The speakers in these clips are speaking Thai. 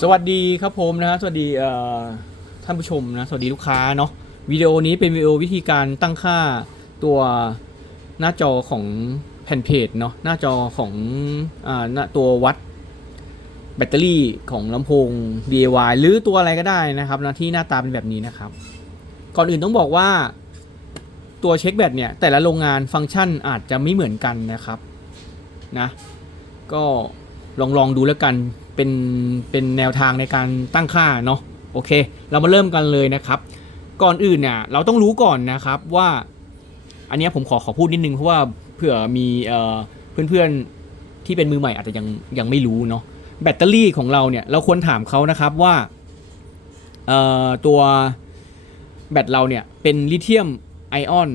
สวัสดีครับผมนะฮะสวัสดีท่านผู้ชมนะสวัสดีลูกค้าเนาะวิดีโอนี้เป็นวิดีโอวิธีการตั้งค่าตัวหน้าจอของแผ่นเพจเนาะหน้าจอของอตัววัดแบตเตอรี่ของลำโพง DIY หรือตัวอะไรก็ได้นะครับนะที่หน้าตาเป็นแบบนี้นะครับ ก่อนอื่นต้องบอกว่าตัวเช็คแบตเนี่ยแต่ละโรงงานฟังก์ชันอาจจะไม่เหมือนกันนะครับนะก็ลองลองดูแล้วกัน เป็นเป็นแนวทางในการตั้งค่าเนาะโอเค เรามาเริ่มกันเลยนะครับ ก่อนอื่นเนี่ยเราต้องรู้ก่อนนะครับว่า อันนี้ผมขอขอพูดนิดนึงเพราะว่าเผื่อมีเอ่อเพื่อนๆที่เป็นมือใหม่อาจจะยังยังไม่รู้เนาะแบตเตอรี่ของเราเนี่ยเราควรถามเขานะครับว่าตัวแบตเราเนี่ยเป็นลิเธียมไอออน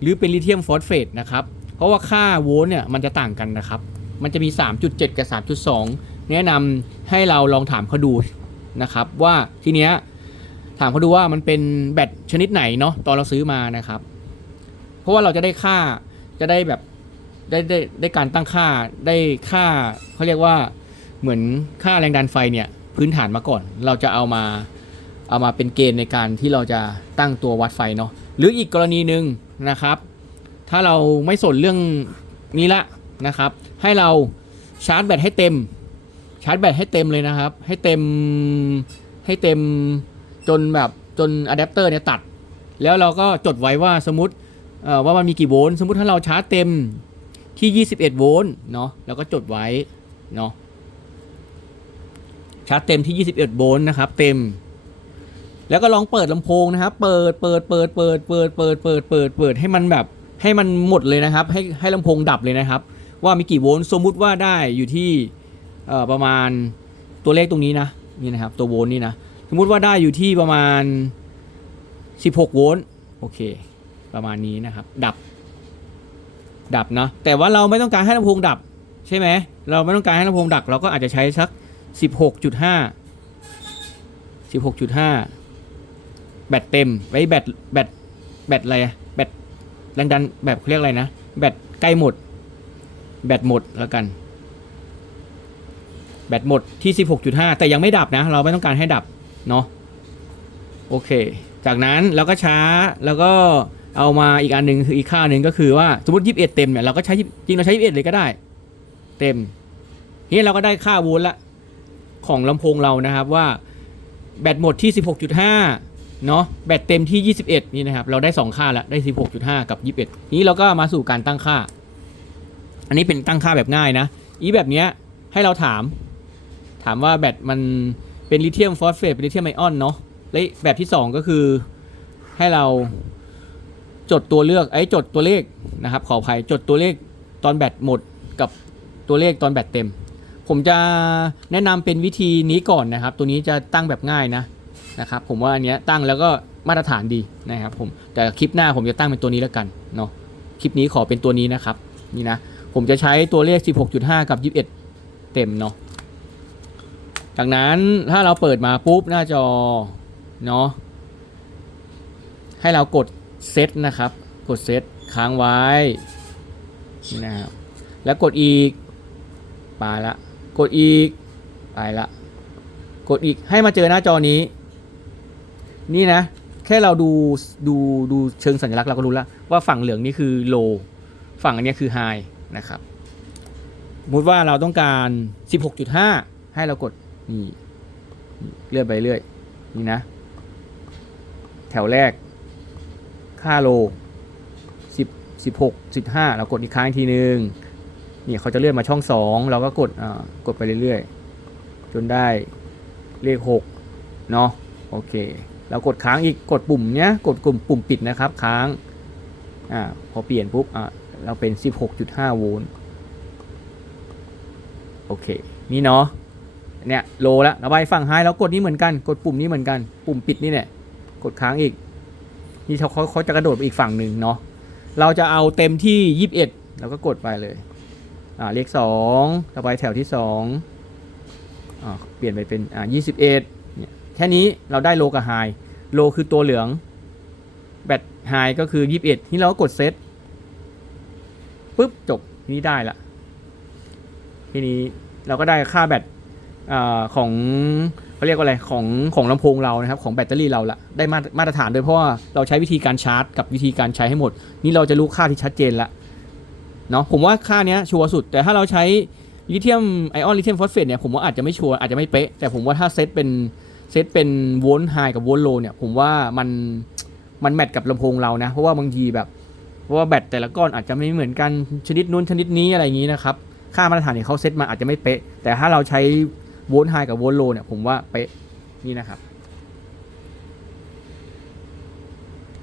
หรือเป็นลิเธียมฟอสเฟตนะครับ เพราะว่าค่าโวลต์เนี่ยมันจะต่างกันนะครับ มันจะมี 3.7 กับ 3.2 แนะนำให้เราลองถามเขาดูนะครับ ว่าทีเนี้ยถามเขาดูว่ามันเป็นแบตชนิดไหนเนาะตอนเราซื้อมานะครับ เพราะว่าเราจะได้ค่าจะได้แบบได้ได้ได้การตั้งค่าได้ค่าเขาเรียกว่าเหมือนค่าแรงดันไฟเนี่ยพื้นฐานมาก่อน เราจะเอามาเอามาเป็นเกณฑ์ในการที่เราจะตั้งตัววัดไฟเนาะหรืออีกกรณีหนึ่งนะครับ ถ้าเราไม่สนเรื่องนี้ละนะครับ ให้เราชาร์จแบตให้เต็ม ชาร์จแบตให้เต็มเลยนะครับ ให้เต็มให้เต็มจนแบบจนอะแดปเตอร์เนี่ยตัด แล้วเราก็จดไว้ว่าสมมติว่ามันมีกี่โวลต์สมมติถ้าเราชาร์จเต็มที่ 21 โวลต์เนาะแล้วก็จดไว้เนาะชาร์จเต็มที่ 21 โวลต์นะครับ เต็ม แล้วก็ลองเปิดลำโพงนะครับ เปิดเปิดเปิดเปิดเปิดเปิดเปิดเปิดเปิดให้มันแบบให้มันหมดเลยนะครับ ให้ให้ลำโพงดับเลยนะครับ ว่ามีกี่โวลต์สมมุติว่าได้อยู่ที่ ประมาณตัวเลขตรงนี้นะนี่นะครับตัวโวลต์นี่นะสมมุติว่าได้อยู่ที่ประมาณ 16 โวลต์โอเค ประมาณนี้นะครับ ดับ ดับเนาะแต่ว่าเราไม่ต้องการให้ลำโพงดับใช่ไหมเราไม่ต้องการให้ลำโพงดับเราก็อาจจะใช้สัก 16.5 16.5 แบตเต็มไว้แบตแบตแบตอะไรอะแบตแรงดันแบบเขาเรียกอะไรนะ แบตใกล้หมด แบตหมดแล้วกัน แบตหมดที่ 16.5 แต่ยังไม่ดับนะ เราไม่ต้องการให้ดับ เนาะโอเค จากนั้นเราก็ช้าแล้วก็เอามาอีกอันหนึ่งคืออีกค่าหนึ่งก็คือว่าสมมติ 21 เต็มเนี่ยเราก็ใช้จริงเราใช้ 21 เลยก็ได้ เต็มทีนี้เราก็ได้ค่าโวลต์ละของลำโพงเรานะครับว่าแบตหมดที่ 16.5 เนาะแบตเต็มที่ 21 นี่นะครับ เราได้ 2 ค่าแล้วได้ 16.5 กับ 21 นี้เราก็มาสู่การตั้งค่า อันนี้เป็นตั้งค่าแบบง่ายนะ อีแบบเนี้ยให้เราถาม ถามว่าแบตมันเป็นลิเธียมฟอสเฟตเป็นลิเธียมไอออนเนาะและแบบที่ 2 ก็คือให้เราจดตัวเลือกไอ้จดตัวเลขนะครับขออภัยจดตัวเลขตอนแบตหมดกับตัวเลขตอนแบตเต็ม ผมจะแนะนำเป็นวิธีนี้ก่อนนะครับ ตัวนี้จะตั้งแบบง่ายนะนะครับผมว่าอันเนี้ยตั้งแล้วก็มาตรฐานดีนะครับผมแต่คลิปหน้าผมจะตั้งเป็นตัวนี้แล้วกันเนาะคลิปนี้ขอเป็นตัวนี้นะครับนี่นะผมจะใช้ตัวเลข 16.5 กับ 21 เต็มเนาะ จากนั้นถ้าเราเปิดมาปุ๊บหน้าจอเนาะให้เรากดเซตนะครับ กดเซตค้างไว้นะครับแล้วกดอีกไปละ กดอีกไปละ กดอีกให้มาเจอหน้าจอนี้ นี่นะ แค่เราดูดูดูเชิงสัญลักษณ์เราก็รู้แล้ว ว่าฝั่งเหลืองนี่คือ low ฝั่งอันนี้คือ high นะครับสมมติว่าเราต้องการ 16.5 ให้เรากด นี่เลื่อนไปเรื่อยนี่นะ แถวแรก ค่าโลสิบสิบหกสิบห้าเรากดอีกครั้งอีกทีนึงนี่เขาจะเลื่อนมาช่องสองเราก็กดอ่ากดไปเรื่อยๆ จนได้เลขหกเนาะโอเคเรากดค้างอีกกดปุ่มเนี้ยกดกลุ่มปุ่มปิดนะครับค้างอ่าพอเปลี่ยนปุ๊บอ่าเราเป็น 16.5 โวลต์โอเค นี่เนาะ เนี่ยโลแล้วระบายฝั่งไฮแล้วกดนี้เหมือนกัน กดปุ่มนี้เหมือนกัน ปุ่มปิดนี่เนี่ยกดค้างอีก นี่เขาเขาจะกระโดดไปอีกฝั่งหนึ่งเนาะ เราจะเอาเต็มที่ยี่สิบเอ็ดเราก็กดไปเลย อ่าเลขสองต่อไปแถวที่สองอ่าเปลี่ยนไปเป็นอ่ายี่สิบเอ็ดเนี่ยแค่นี้เราได้โลกับไฮ โลคือตัวเหลือง แบตไฮก็คือยี่สิบเอ็ดนี่เราก็กดเซตปุ๊บจบทีนี้ได้ละ ทีนี้เราก็ได้ค่าแบต อของเขาเรียกว่าอะไรของของลำโพงเรานะครับของแบตเตอรี่เราละได้มาตรมาตรฐานโดยเพราะว่าเราใช้วิธีการชาร์จ กับวิธีการใช้ให้หมด นี่เราจะรู้ค่าที่ชัดเจนละเนาะผมว่าค่าเนี้ยชัวร์สุด แต่ถ้าเราใช้ลิเธียมไอออนลิเธียมฟอสเฟตเนี่ยผมว่าอาจจะไม่ชัวร์อาจจะไม่เป๊ะแต่ผมว่าถ้าเซตเป็นเซตเป็นโวลต์ไฮกับโวลต์โลเนี่ยผมว่ามันมันแมทกับลำโพงเรานะ เพราะว่าบางทีแบบเพราะว่าแบตแต่ละก้อนอาจจะไม่เหมือนกันชนิดนู้นชนิดนี้อะไรอย่างนี้นะครับ ค่ามาตรฐานที่เขาเซตมาอาจจะไม่เป๊ะ แต่ถ้าเราใช้ โวลต์ไฮกับโวลต์โลเนี่ยผมว่าเป๊ะนี่นะครับ